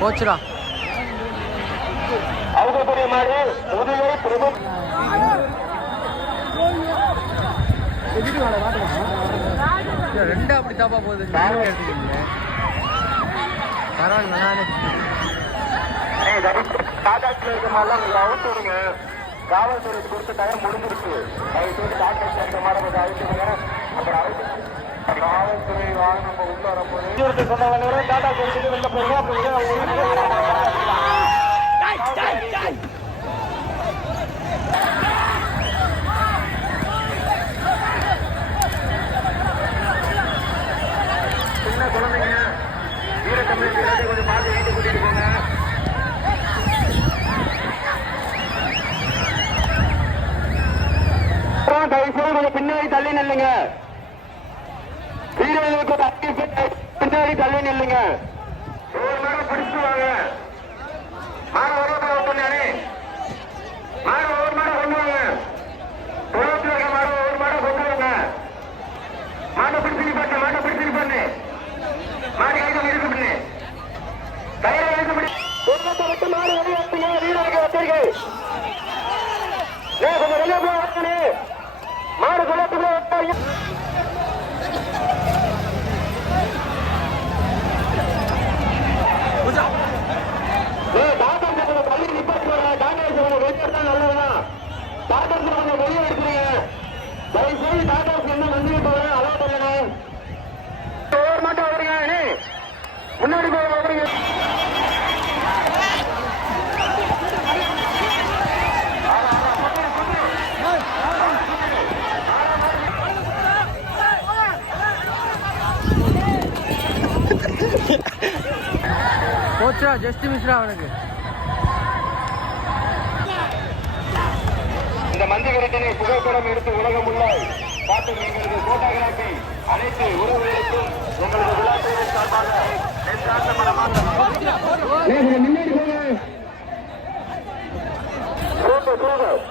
போச்சுடா. ரெண்டு அப்படி தாப்பா போகுது. பரவாயில்ல, அவுத்துடுங்க. காவல்துறைக்கு கொடுத்த டயம் முடிஞ்சிருக்கு. காவல்துறை வாங்க நம்ம உள்ள வரும்போது சொன்ன டாடா கொடுத்துட்டு வெளில போயிருங்க. சின்ன குழந்தைங்க வீரத்தமிழ் கொஞ்சம் பார்த்து வீட்டு கூட்டிட்டு போங்க. பின்னாடி தள்ளி நில்லுங்க. வீரர்களுக்கு பின்னாடி தள்ளி நில்லுங்க. ஒரு நேரம் பிடிச்சு வாங்க. மாடு ஒரு மாடு கொண்டு வாங்க. தொழில் இருக்க மாடு ஒரு மாடு கொண்டு வாங்க. மாட்டை பிடிச்சு பண்ணு. மாடு கைக்கு இருக்கு பண்ணு. கயிறை இருக்கு பண்ணி தொழிலத்தை விட்டு மாடு வெளியேற்றுங்க. வீரருக்கு வச்சிருக்கை கொஞ்சம் வெளியே போய் மாடு குளத்துக்குள்ள வைத்தாங்க. பள்ளி நிப்பாட்டு காங்கிரஸ் வெளியேற்றா நல்லதுதான். டாக்டர்ஸ் கொஞ்சம் வெளியே எடுக்கிறீங்க. தயவுசெய்து டாக்டர்ஸ் என்ன மந்திரி போகிறேன் அலோட் இல்லைங்க. ஒவ்வொரு மாட்டம் வருங்க. முன்னாடி போய் வருங்க. போச்சா ஜஸ்ட் மிஸ்ரா அவனுக்கு. இந்த மந்திரிகளை புகைப்படம் எடுத்து உலகம் உள்ள பார்த்து எங்களது போட்டோகிராபி அனைத்து உறவுகளுக்கும் எங்களது விழாக்களின் சார்பாக முன்னாடி போங்க.